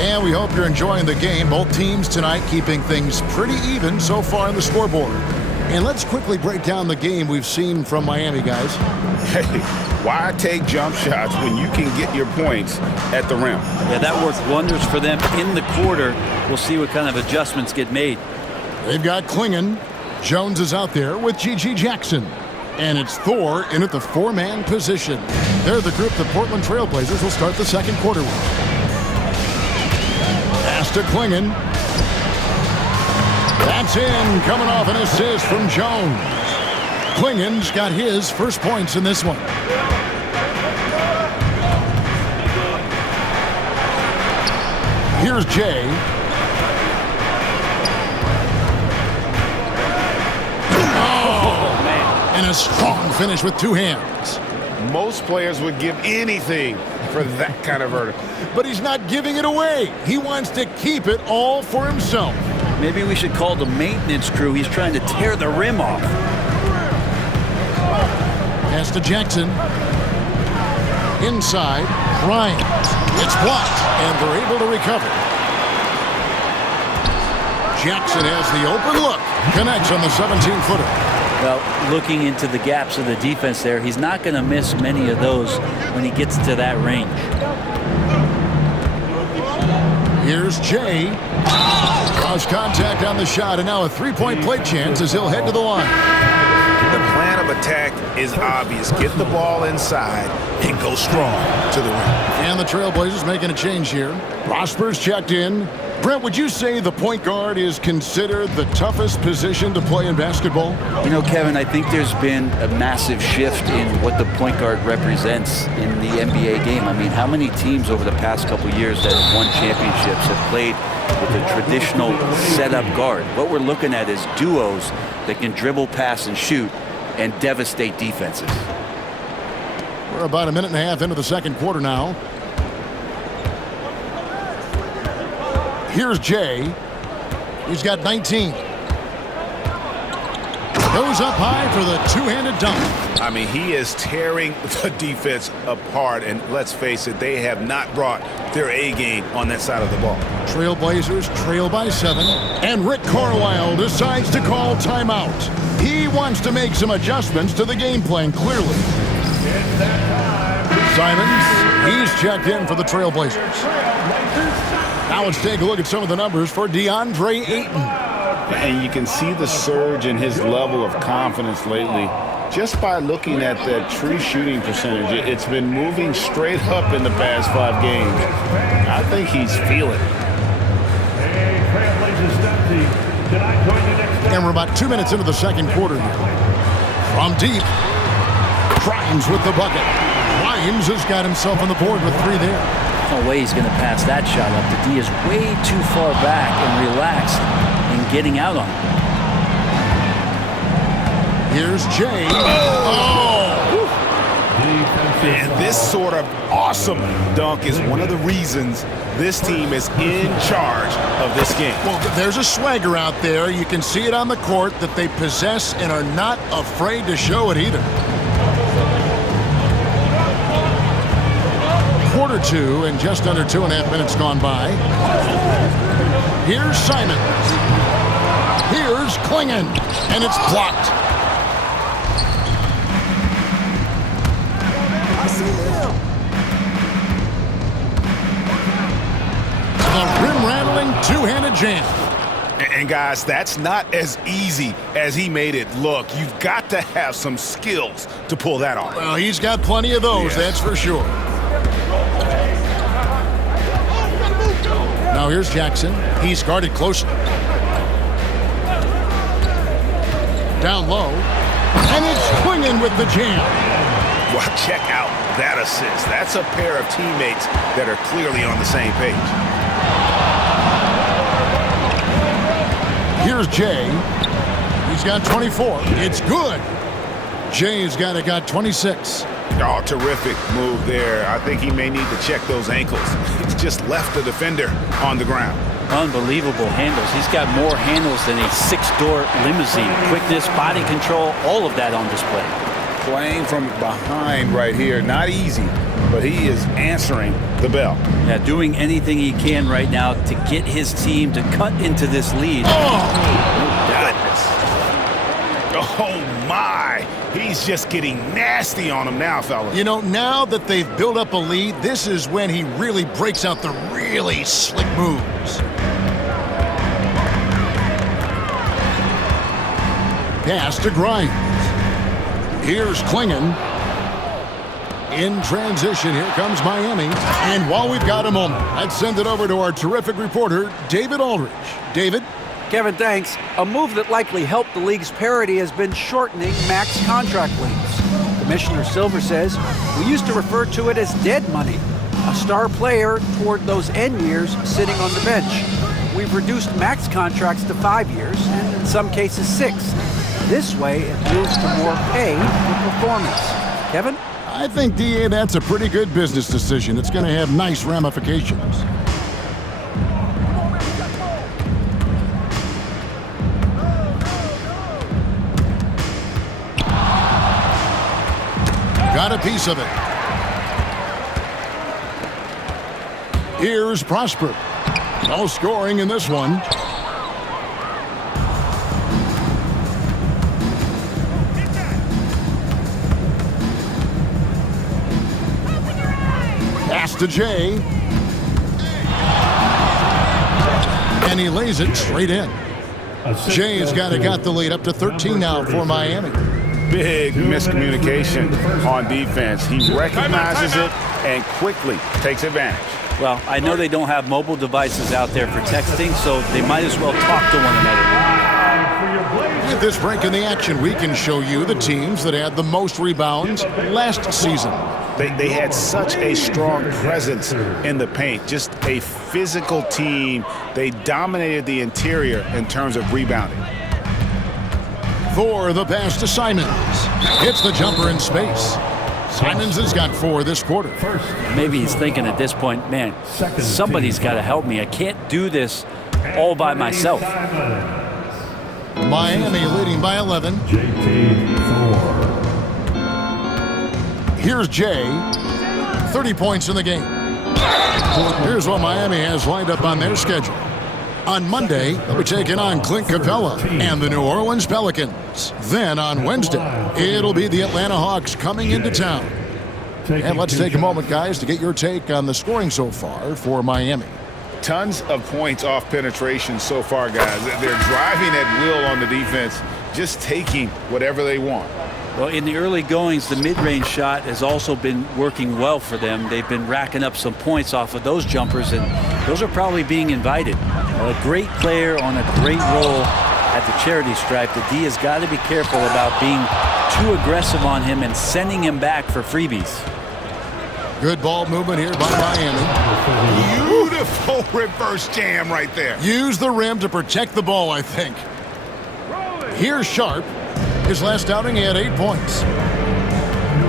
And we hope you're enjoying the game. Both teams tonight keeping things pretty even so far on the scoreboard. And let's quickly break down the game we've seen from Miami, guys. Hey, why take jump shots when you can get your points at the rim? Yeah, that worked wonders for them in the quarter. We'll see what kind of adjustments get made. They've got Klingon. Jones is out there with G.G. Jackson. And it's Thor in at the four-man position. They're the group the Portland Trailblazers will start the second quarter with. Pass to Klingon. That's in, coming off an assist from Jones. Klingon's got his first points in this one. Here's Jay. Oh, man. And a strong finish with two hands. Most players would give anything for that kind of vertical. But he's not giving it away. He wants to keep it all for himself. Maybe we should call the maintenance crew. He's trying to tear the rim off. Pass to Jackson. Inside, Bryant. It's blocked, and they're able to recover. Jackson has the open look. Connects on the 17-footer. Well, looking into the gaps of the defense there, he's not going to miss many of those when he gets to that range. Here's Jay. Cross contact on the shot, and now a three-point play chance as he'll head to the line. The plan of attack is obvious. Get the ball inside and go strong to the rim. And the Trailblazers making a change here. Prosper's checked in. Brent, would you say the point guard is considered the toughest position to play in basketball? You know, Kevin, I think there's been a massive shift in what the point guard represents in the NBA game. I mean, how many teams over the past couple years that have won championships have played with a traditional setup guard? What we're looking at is duos that can dribble, pass, and shoot and devastate defenses. We're about a minute and a half into the second quarter now. Here's Jay. He's got 19. Goes up high for the two-handed dunk. I mean, he is tearing the defense apart, and let's face it, they have not brought their A game on that side of the ball. Trailblazers trail by 7, and Rick Carlisle decides to call timeout. He wants to make some adjustments to the game plan, clearly. Simons, he's checked in for the Trailblazers. Now let's take a look at some of the numbers for DeAndre Ayton. And you can see the surge in his level of confidence lately just by looking at that true shooting percentage. It's been moving straight up in the past 5 games. I think he's feeling it. And we're about 2 minutes into the second quarter here. From deep, Grimes with the bucket. Grimes has got himself on the board with 3 there. No way he's going to pass that shot up. The D is way too far back and relaxed in getting out on it. Here's Jay. Oh! And this sort of awesome dunk is one of the reasons this team is in charge of this game. Well, there's a swagger out there. You can see it on the court that they possess and are not afraid to show it either. Quarter 2 and just under 2.5 minutes gone by. Here's Simons. Here's Klingon. And it's blocked. I see him. The rim-rattling two-handed jam. And guys, that's not as easy as he made it look. You've got to have some skills to pull that off. Well, he's got plenty of those, that's for sure. Now here's Jackson. He's guarded closely. Down low. And it's Klingon with the jam. Well, check out that assist. That's a pair of teammates that are clearly on the same page. Here's Jay. He's got 24. It's good. Jay's got 26. Oh, terrific move there. I think he may need to check those ankles. He's just left the defender on the ground. Unbelievable handles. He's got more handles than a 6-door limousine. Quickness, body control, all of that on display. Playing from behind right here, not easy. but he is answering the bell. Yeah, doing anything he can right now to get his team to cut into this lead. Goodness. Oh, my. He's just getting nasty on him now, fellas. You know, now that they've built up a lead, this is when he really breaks out the really slick moves. Pass to Grimes. Here's Klingon. In transition, here comes Miami. And while we've got a moment, let's send it over to our terrific reporter, David Aldridge. David? Kevin, thanks. A move that likely helped the league's parity has been shortening max contract lengths. Commissioner Silver says we used to refer to it as dead money, a star player toward those end years sitting on the bench. We've reduced max contracts to 5 years, and in some cases 6. This way, it moves to more pay for performance. Kevin? I think, DA, that's a pretty good business decision. It's going to have nice ramifications. Got a piece of it. Here's Prosper. No scoring in this one. Pass to Jay. And he lays it straight in. Jay's got the lead up to 13 now for Miami. Big miscommunication on defense. He recognizes it and quickly takes advantage. Well, I know they don't have mobile devices out there for texting, so they might as well talk to one another. With this break in the action, we can show you the teams that had the most rebounds last season. They had such a strong presence in the paint, just a physical team. They dominated the interior in terms of rebounding. For the pass to Simons. Hits the jumper in space. Simons has got 4 this quarter. Maybe he's thinking at this point, man, somebody's got to help me. I can't do this all by myself. Miami leading by 11. Here's Jay. 30 points in the game. Here's what Miami has lined up on their schedule. On Monday, they'll be taking on Clint Capella and the New Orleans Pelicans. Then on Wednesday, it'll be the Atlanta Hawks coming into town. And let's take a moment, guys, to get your take on the scoring so far for Miami. Tons of points off penetration so far, guys. They're driving at will on the defense, just taking whatever they want. Well, in the early goings, the mid-range shot has also been working well for them. They've been racking up some points off of those jumpers, and those are probably being invited. A great player on a great role at the charity stripe. The D has got to be careful about being too aggressive on him and sending him back for freebies. Good ball movement here by Miami. Beautiful reverse jam right there. Use the rim to protect the ball, I think. Here's Sharp. His last outing, he had 8 points.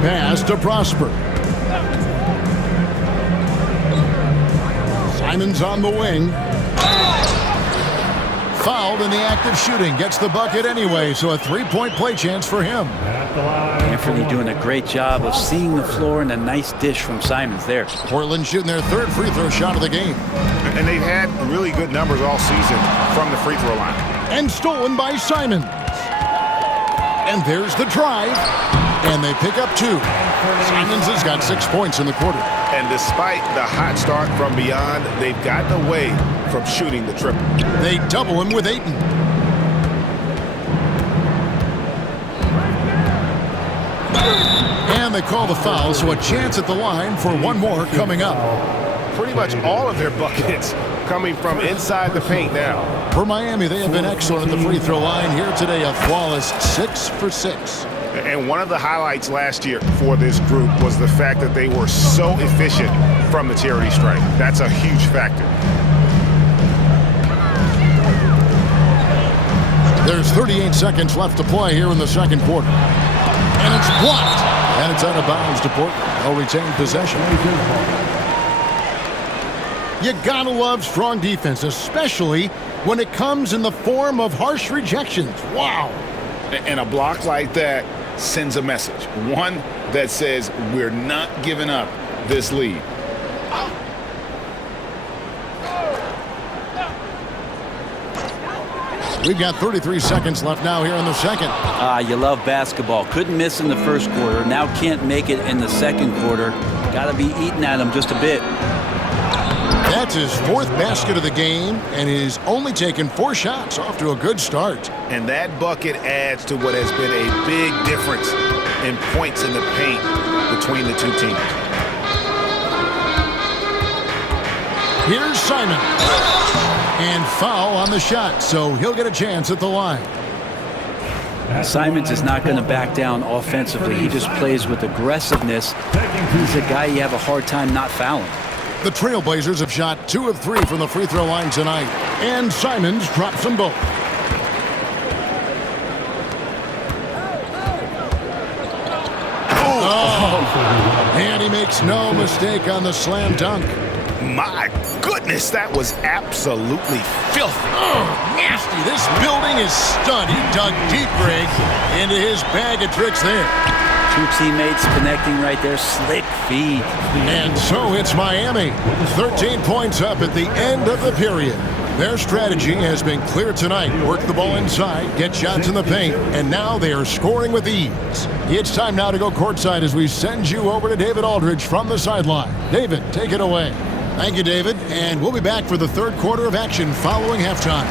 Pass to Prosper. Simons on the wing. Fouled in the act of shooting. Gets the bucket anyway, so a 3-point play chance for him. Anthony doing a great job of seeing the floor, and a nice dish from Simons there. Portland shooting their 3rd free throw shot of the game. And they've had really good numbers all season from the free throw line. And stolen by Simons. And there's the drive. And they pick up 2. Simons has got 6 points in the quarter. And despite the hot start from beyond, they've gotten away from shooting the triple. They double him with Ayton. And they call the foul, so a chance at the line for one more coming up. Pretty much all of their buckets coming from inside the paint now. For Miami, they have been excellent at the free throw line here today, a flawless 6 for 6. And one of the highlights last year for this group was the fact that they were so efficient from the charity stripe. That's a huge factor. There's 38 seconds left to play here in the second quarter. And it's blocked. And it's out of bounds to Portland. They'll retain possession. You gotta love strong defense, especially when it comes in the form of harsh rejections. Wow. And a block like that sends a message. One that says we're not giving up this lead. We've got 33 seconds left now here in the second. You love basketball. Couldn't miss in the first quarter. Now can't make it in the second quarter. Got to be eating at him just a bit. That's his 4th basket of the game, and he's only taken 4 shots. Off to a good start. And that bucket adds to what has been a big difference in points in the paint between the two teams. Here's Simon. And foul on the shot, so he'll get a chance at the line. Simons is not going to back down offensively. He just plays with aggressiveness. He's a guy you have a hard time not fouling. The Trailblazers have shot 2 of 3 from the free throw line tonight, and Simons drops them both. Oh. And he makes no mistake on the slam dunk. My goodness, that was absolutely filthy. Oh, nasty. This building is stunned. He dug deep, Greg, into his bag of tricks there. 2 teammates connecting right there. Slick feed. And so it's Miami. 13 points up at the end of the period. Their strategy has been clear tonight. Work the ball inside, get shots in the paint, and now they are scoring with ease. It's time now to go courtside as we send you over to David Aldridge from the sideline. David, take it away. Thank you, David, and we'll be back for the third quarter of action following halftime.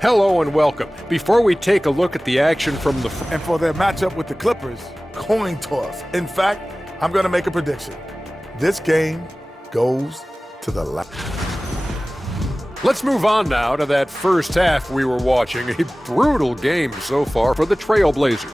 Hello and welcome. Before we take a look at the action from the and for their matchup with the Clippers, coin toss. In fact, I'm going to make a prediction. This game goes to the left. Let's move on now to that first half we were watching. A brutal game so far for the Trailblazers.